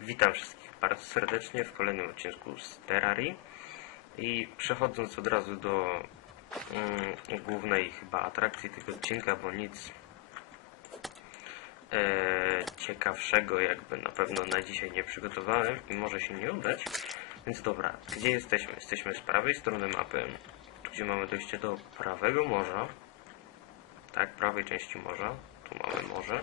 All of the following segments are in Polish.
Witam wszystkich bardzo serdecznie w kolejnym odcinku z Terrarii i przechodząc od razu do mm, głównej chyba atrakcji tego odcinka, bo nic e, ciekawszego jakby na pewno na dzisiaj nie przygotowałem i może się nie udać. Więc dobra, gdzie jesteśmy? Jesteśmy z prawej strony mapy, gdzie mamy dojście do prawego morza. Tak, prawej części morza. Tu mamy morze.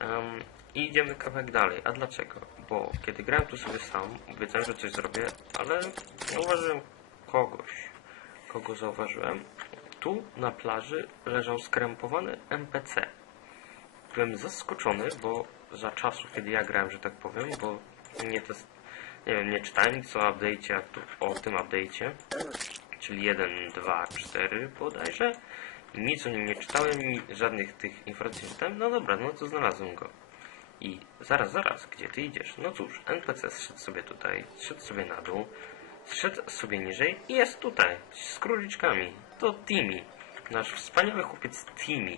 Em, I idziemy kawałek dalej. A dlaczego? Bo kiedy grałem tu sobie sam, obiecałem, że coś zrobię, ale zauważyłem kogoś. Kogo zauważyłem? Tu na plaży leżał skrępowany NPC. Byłem zaskoczony, bo za czasów, kiedy ja grałem, że tak powiem, bo nie, test, nie wiem, nie czytałem nic o update'cie, o tym update'cie, czyli 1, 2, 4 bodajże. Nic o nim nie czytałem, żadnych tych informacji nie czytałem. No dobra, no to znalazłem go. I zaraz, zaraz, gdzie ty idziesz? No cóż, NPC zszedł sobie tutaj, zszedł sobie na dół, zszedł sobie niżej i jest tutaj, z króliczkami. To Timmy, nasz wspaniały chłopiec Timmy.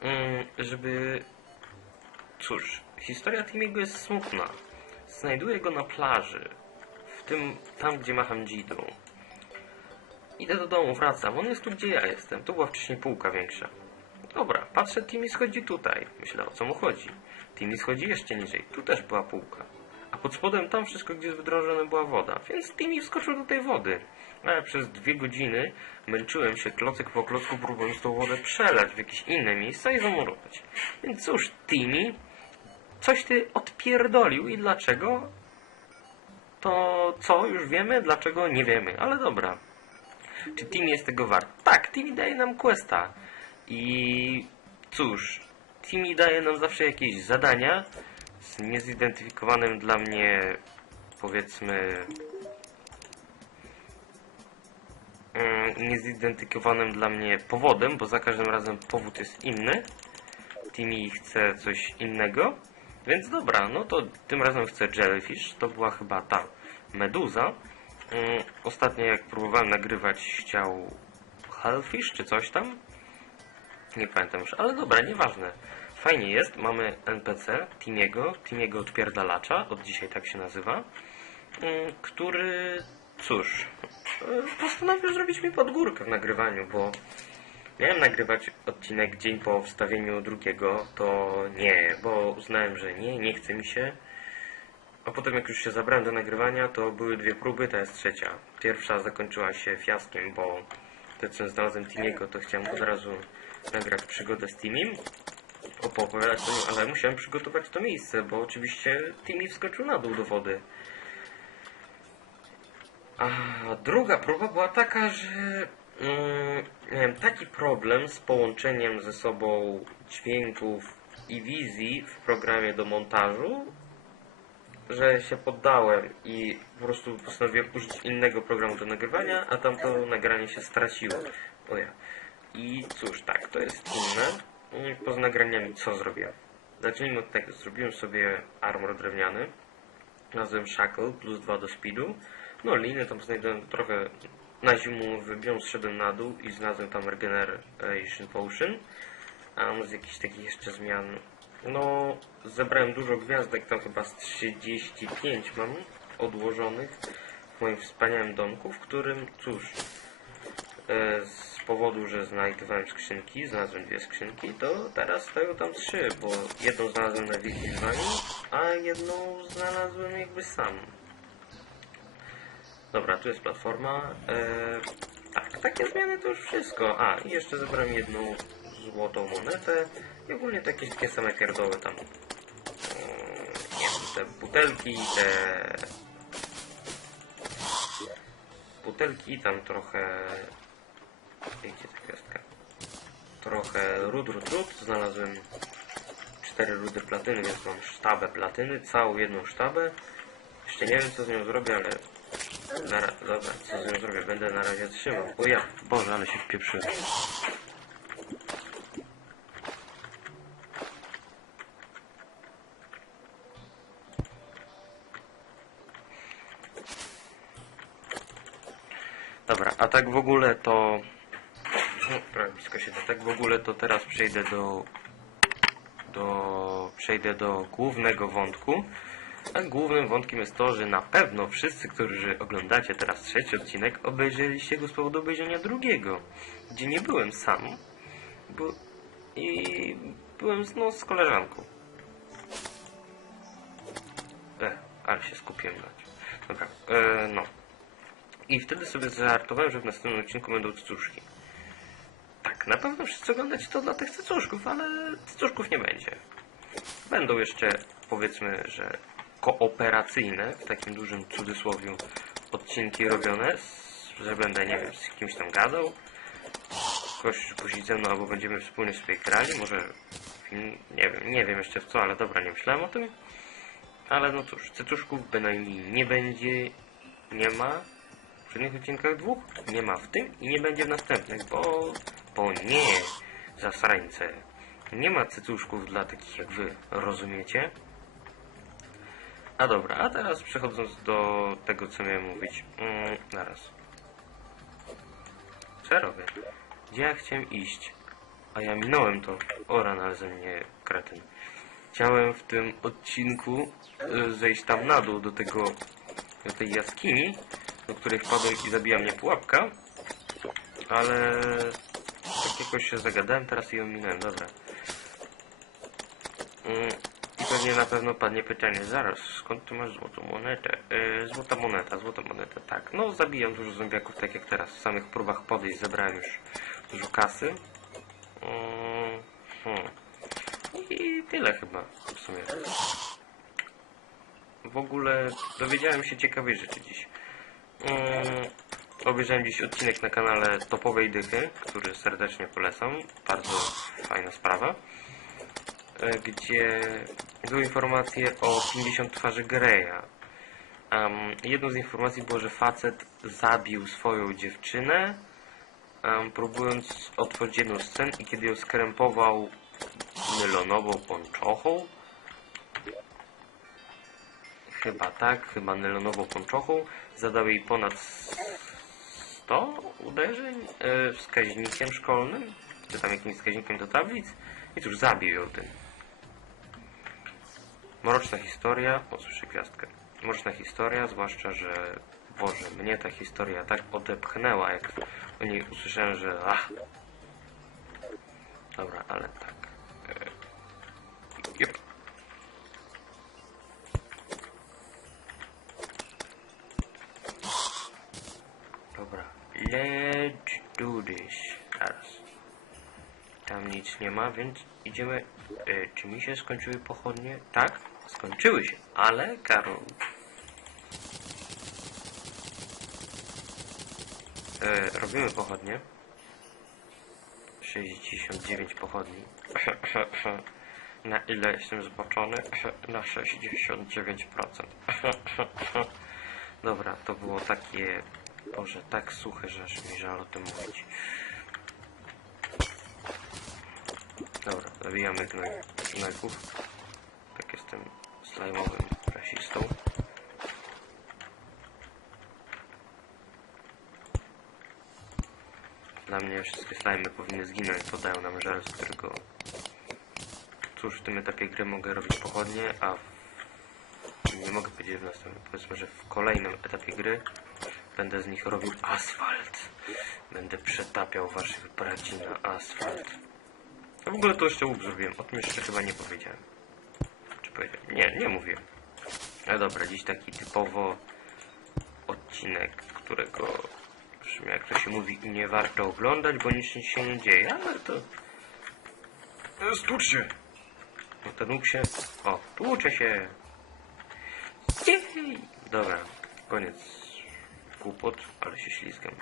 Mm, żeby... Cóż, historia Timmy'ego jest smutna. Znajduję go na plaży, w tym, tam gdzie macham dzidą. Idę do domu, wracam. On jest tu, gdzie ja jestem. Tu była wcześniej półka większa. Dobra, patrzę, Timmy schodzi tutaj. Myślę, o co mu chodzi. Timmy schodzi jeszcze niżej. Tu też była półka. A pod spodem tam wszystko, gdzie jest wydrążone, była woda. Więc Timmy wskoczył do tej wody. A ja przez dwie godziny męczyłem się klocek po klocku, próbując tą wodę przelać w jakieś inne miejsca i zamurować. Więc cóż, Timmy, coś ty odpierdolił i dlaczego? To co, już wiemy? Dlaczego? Nie wiemy. Ale dobra. Czy Team jest tego wart? Tak, Team daje nam questa. I cóż, Team daje nam zawsze jakieś zadania z niezidentyfikowanym dla mnie, powiedzmy, mm, niezidentyfikowanym dla mnie powodem, bo za każdym razem powód jest inny. Timmy chce coś innego. Więc dobra, no to tym razem chcę Jellyfish. To była chyba ta meduza. Mm, Ostatnio jak próbowałem nagrywać chciał Hellfish czy coś tam. Nie pamiętam już, ale dobra, nieważne. Fajnie jest, mamy NPC Timiego, Timiego odpierdalacza, od dzisiaj tak się nazywa, mm, który, cóż, e, postanowił zrobić mi podgórkę w nagrywaniu, bo miałem nagrywać odcinek dzień po wstawieniu drugiego, to nie, bo uznałem, że nie, nie chce mi się. A potem jak już się zabrałem do nagrywania, to były dwie próby, ta jest trzecia. Pierwsza zakończyła się fiaskiem, bo wtedy co znalazłem Timiego, to chciałem od razu nagrać przygodę z Timim, opowiadać o nim, ale musiałem przygotować to miejsce, bo oczywiście Timmy wskoczył na dół do wody. A druga próba była taka, że mm, miałem taki problem z połączeniem ze sobą dźwięków i wizji w programie do montażu, że się poddałem i po prostu postanowiłem użyć innego programu do nagrywania, a tamto nagranie się straciło. O ja. I cóż, tak, to jest inne. I Poza nagraniami co zrobiłem? Zacznijmy od tego. Zrobiłem sobie armor drewniany. Nazwałem Shackle, plus 2 do speedu. No, liny tam znajduję trochę na zimą wybią, zszedłem na dół i znalazłem tam Regeneration Potion. A z jakichś takich jeszcze zmian. No, zebrałem dużo gwiazdek, tam chyba z 35 mam odłożonych w moim wspaniałym domku, w którym, cóż, e, z powodu, że znajdowałem skrzynki, znalazłem dwie skrzynki, to teraz stoją tam trzy, bo jedną znalazłem na wami, a jedną znalazłem jakby sam. Dobra, tu jest platforma. E, tak, takie zmiany to już wszystko. A, i jeszcze zebrałem jedną złotą monetę i ogólnie takie takie same pierdoły tam. Nie wiem, te butelki, te butelki, tam trochę Gdzie ta kwiatka? Trochę rud, rud, rud. Znalazłem cztery rudy platyny, więc mam sztabę platyny, całą jedną sztabę. Jeszcze nie wiem co z nią zrobię, ale... Dobra, co z nią zrobię? Będę na razie trzymał. O ja, Boże, ale się wpieprzyłem. Dobra, a tak w ogóle to... No, prawie blisko się Tak w ogóle to teraz przejdę do... do... przejdę do głównego wątku. A głównym wątkiem jest to, że na pewno wszyscy, którzy oglądacie teraz trzeci odcinek, obejrzeliście go z powodu obejrzenia drugiego, gdzie nie byłem sam, bo i byłem no, z koleżanką. E, ale się skupiłem na tym. Dobra, e, no. I wtedy sobie zażartowałem, że w następnym odcinku będą cycuszki. Tak, na pewno wszyscy oglądacie to dla tych cycuszków, ale cycuszków nie będzie. Będą jeszcze, powiedzmy, że kooperacyjne, w takim dużym cudzysłowiu, odcinki robione, że będę, nie wiem, z kimś tam gadał, ktoś później ze mną, albo będziemy wspólnie sobie grali, może, nie wiem, nie wiem jeszcze w co, ale dobra, nie myślałem o tym. Ale no cóż, cycuszków bynajmniej nie będzie, nie ma w przednich odcinkach dwóch, nie ma w tym i nie będzie w następnych, bo, bo nie, zasrańce. Nie ma cycuszków dla takich jak wy, rozumiecie? A dobra, a teraz przechodząc do tego, co miałem mówić. Mm, naraz. Co ja robię? Gdzie ja chciałem iść? A ja minąłem to. O rana ze mnie kretyn. Chciałem w tym odcinku e, zejść tam na dół do tego, do tej jaskini, do której wpadłem i zabija mnie pułapka. Ale tak jakoś się zagadałem, teraz ją minąłem, dobra. Mm, I pewnie na pewno padnie pytanie, zaraz, skąd ty masz złotą monetę? E, złota moneta, złota moneta, tak. No zabijam dużo zombiaków, tak jak teraz. W samych próbach podejść zebrałem już dużo kasy. Mm, hmm. I tyle chyba w sumie. W ogóle dowiedziałem się ciekawej rzeczy dziś. Mm, obejrzałem dziś odcinek na kanale Topowej Dychy, który serdecznie polecam. Bardzo fajna sprawa. E, Gdzie były informacje o 50 twarzy Greya. Um, jedną z informacji było, że facet zabił swoją dziewczynę, um, próbując otworzyć jedną z scen i kiedy ją skrępował nylonową ponczochą, chyba tak, chyba nylonową ponczochą, zadał jej ponad 100 uderzeń e, wskaźnikiem szkolnym, czy tam jakimś wskaźnikiem do tablic i cóż, zabił ją tym. Mroczna historia, o słyszę gwiazdkę. Mroczna historia, zwłaszcza, że Boże, mnie ta historia tak odepchnęła, jak o niej usłyszałem, że ach. Dobra, ale tak. E, Jep. Dobra, let's do this. Teraz. Nie ma, więc idziemy. E, czy mi się skończyły pochodnie? Tak, skończyły się, ale Karol. E, robimy pochodnie. 69 pochodni. Na ile jestem zboczony? Na 69%. Dobra, to było takie... Boże, tak suche, że aż mi żal o tym mówić. Dobra, zabijamy gnojków. Tak jestem slajmowym rasistą. Dla mnie wszystkie slajmy powinny zginąć, podają nam żel, z którego cóż w tym etapie gry mogę robić pochodnie, a w... nie mogę powiedzieć w następnym, powiedzmy, że w kolejnym etapie gry będę z nich robił asfalt. Będę przetapiał waszych braci na asfalt. A w ogóle to jeszcze łuk zrobiłem, o tym jeszcze chyba nie powiedziałem. Czy powiedziałem? Nie, nie mówię. Ale dobra, dziś taki typowo odcinek, którego w sumie jak to się mówi nie warto oglądać, bo nic się nie dzieje, ale to... Stłucz się! No ten łuk się... O, tłucze się! Jej! Dobra, koniec głupot, ale się ślizgam.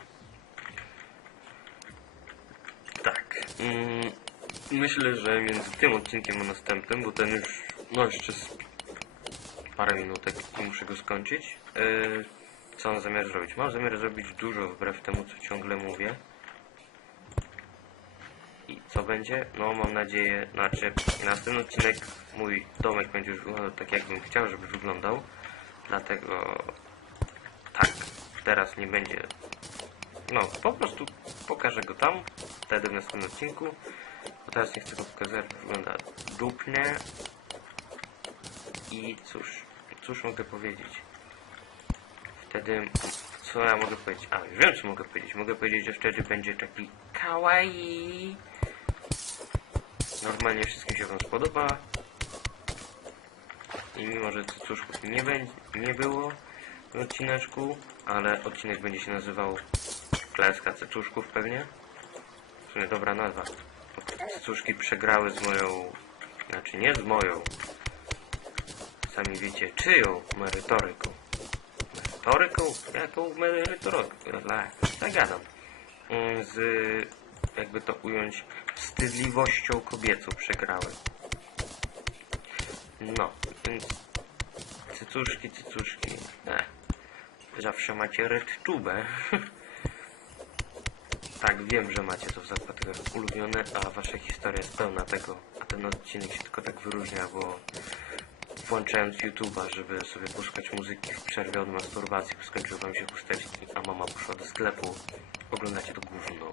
Tak. Mm, myślę, że między tym odcinkiem a następnym, bo ten już, no jeszcze parę minutek i muszę go skończyć. Yy, co mam zamiar zrobić? Mam zamiar zrobić dużo wbrew temu, co ciągle mówię. I co będzie? No mam nadzieję, znaczy następny odcinek mój domek będzie już wyglądał tak, jakbym chciał, żeby wyglądał. Dlatego tak, teraz nie będzie. No, po prostu pokażę go tam, wtedy w następnym odcinku. Teraz nie chcę go pokazać, wygląda dupnie. I cóż, cóż mogę powiedzieć? Wtedy, co ja mogę powiedzieć? A, wiem co mogę powiedzieć. Mogę powiedzieć, że wtedy będzie taki kawaii. Normalnie wszystkim się wam spodoba. I mimo, że cycuszków nie, nie było w odcineczku, ale odcinek będzie się nazywał Klęska cycuszków pewnie. W sumie dobra nazwa. Cycuszki przegrały z moją... Znaczy nie z moją. Sami wiecie, czyją merytoryką. Merytoryką? Jaką merytoryką? Zagadam. Mm, Z, jakby to ująć, wstydliwością kobiecą przegrały. No, więc cycuszki, cycuszki. E, zawsze macie tubę. tak, wiem, że macie to w zakładkach ulubione, a wasza historia jest pełna tego. A ten odcinek się tylko tak wyróżnia, bo włączając YouTube'a, żeby sobie posłuchać muzyki w przerwie od masturbacji, bo skończyły wam się chusteczki, a mama poszła do sklepu. Oglądacie to gówno.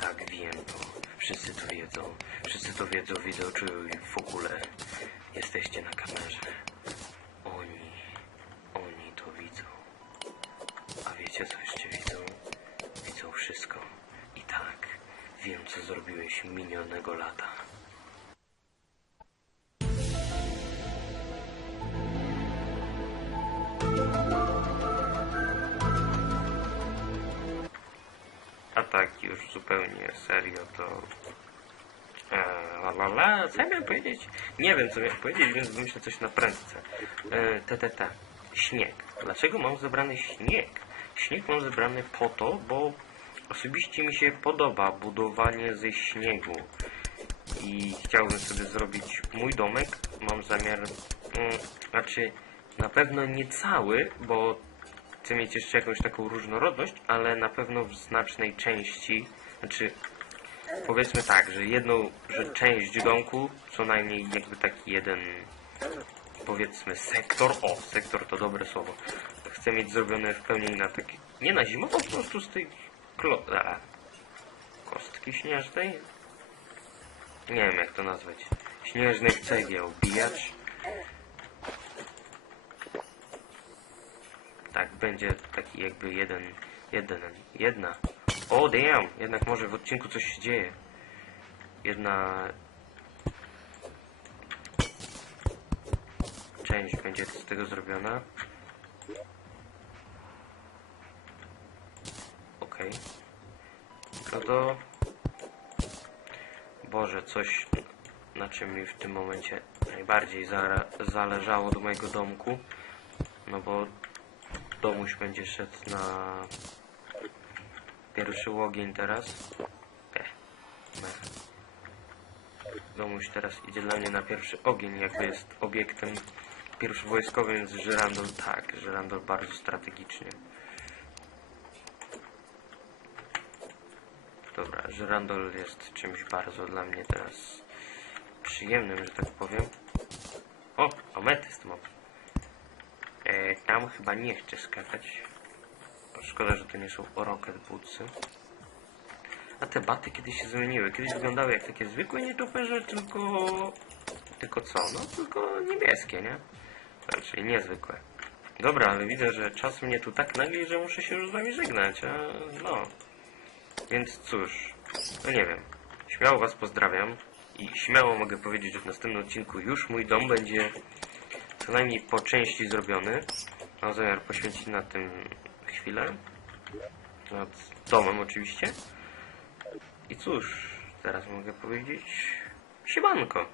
Tak, wiem to. Wszyscy to wiedzą. Wszyscy to wiedzą, widzą, czują i w ogóle jesteście na kamerze. Oni, oni to widzą. A wiecie co jeszcze widzą? Widzą wszystko. I tak, wiem co zrobiłeś minionego lata. A tak już zupełnie serio to... Eee, la la la, co ja miałem powiedzieć? Nie wiem co miałem powiedzieć, więc wymyślę coś na prędce. Te, te. Śnieg. Dlaczego mam zebrany śnieg? Śnieg mam zebrany po to, bo osobiście mi się podoba budowanie ze śniegu. I chciałbym sobie zrobić mój domek. Mam zamiar... Mm, znaczy, na pewno nie cały, bo chcę mieć jeszcze jakąś taką różnorodność, ale na pewno w znacznej części, znaczy powiedzmy tak, że jedną, że część domku, co najmniej jakby taki jeden powiedzmy sektor, o, sektor to dobre słowo, chcę mieć zrobione w pełni na taki, nie na zimę, po prostu z tej klo, a, kostki śnieżnej? Nie wiem jak to nazwać. Śnieżnych cegieł, bijacz. tak będzie taki jakby jeden, jeden, jedna. O damn, jednak może w odcinku coś się dzieje. Jedna część będzie z tego zrobiona. No to Boże, coś na czym mi w tym momencie najbardziej zależało do mojego domku. No bo Domuś będzie szedł na pierwszy łogień teraz. E, mech. Domuś teraz idzie dla mnie na pierwszy ogień, jakby jest obiektem pierwszowojskowym, więc Żyrandol tak, Żyrandol bardzo strategicznie. Dobra, Żyrandol jest czymś bardzo dla mnie teraz przyjemnym, że tak powiem. O, ametyst mam. E, tam chyba nie chcę skakać. Szkoda, że to nie są Rocket Bootsy. A te baty kiedyś się zmieniły. Kiedyś wyglądały jak takie zwykłe nietoperze, tylko... Tylko co? No, tylko niebieskie, nie? Znaczy, niezwykłe. Dobra, ale widzę, że czas mnie tu tak nagli, że muszę się już z wami żegnać, a no. Więc cóż, no nie wiem. Śmiało was pozdrawiam i śmiało mogę powiedzieć, że w następnym odcinku już mój dom będzie co najmniej po części zrobiony. Mam zamiar poświęcić na tym chwilę. Nad domem oczywiście. I cóż, teraz mogę powiedzieć siemanko.